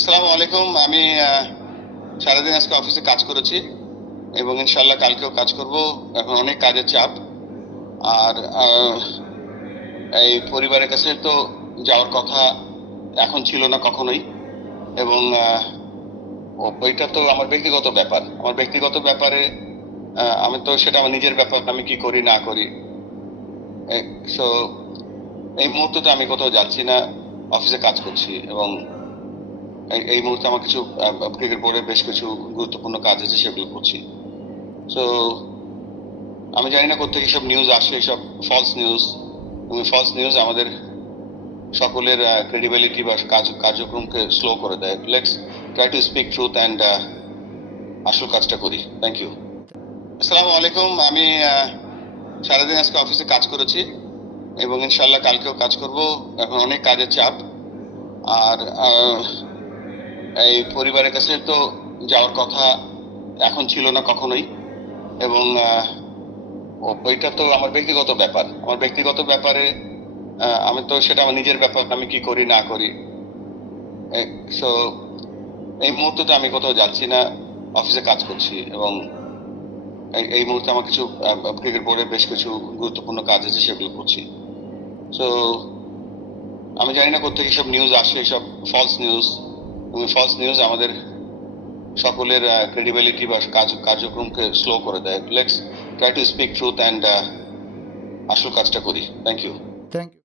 আসসালামু আলাইকুম। আমি সারাদিন আজকে অফিসে কাজ করেছি এবং ইনশাল্লাহ কালকেও কাজ করব। এখন অনেক কাজের চাপ। আর এই পরিবারের কাছে তো যাওয়ার কথা এখন ছিল না কখনোই। এবং ওইটা তো আমার ব্যক্তিগত ব্যাপার। আমার ব্যক্তিগত ব্যাপারে আমি তো সেটা আমার নিজের ব্যাপার, আমি কি করি না করি। সো এই মুহূর্তে তো আমি কোথাও যাচ্ছি না, অফিসে কাজ করছি। এবং এই মুহূর্তে আমার কিছু ক্রিকেট বোর্ডের বেশ কিছু গুরুত্বপূর্ণ কাজ আছে, সেগুলো করছি। সো আমি জানি না কোথেকে সব নিউজ আসে, সব ফলস নিউজ। ফলস নিউজ আমাদের সকলের ক্রেডিবিলিটি বা কার্যক্রমকে স্লো করে দেয়। Let's try to speak truth and আসল কাজটা করি। Thank you. আসসালামু আলাইকুম। আমি সারাদিন আজকে অফিসে কাজ করেছি এবং ইনশাল্লাহ কালকেও কাজ করব। এখন অনেক কাজের চাপ। আর এই পরিবারের কাছে তো যাওয়ার কথা এখন ছিল না কখনোই। এবং ওইটা তো আমার ব্যক্তিগত ব্যাপার। আমার ব্যক্তিগত ব্যাপারে আমি তো সেটা আমার নিজের ব্যাপার, আমি কি করি না করি। সো এই মুহূর্তে তো আমি কোথাও যাচ্ছি না, অফিসে কাজ করছি। এবং এই মুহূর্তে আমার কিছু ক্রিকেট বোর্ডের বেশ কিছু গুরুত্বপূর্ণ কাজ আছে, সেগুলো করছি। সো আমি জানি না কোথেকে সব নিউজ আসে, সব ফলস নিউজ। ফলস নিউজ আমাদের সকলের ক্রেডিবিলিটি বা কার্যক্রমকে স্লো করে দেয়। Let's try to speak truth and আসল কাজটা করি। Thank you. Thank you.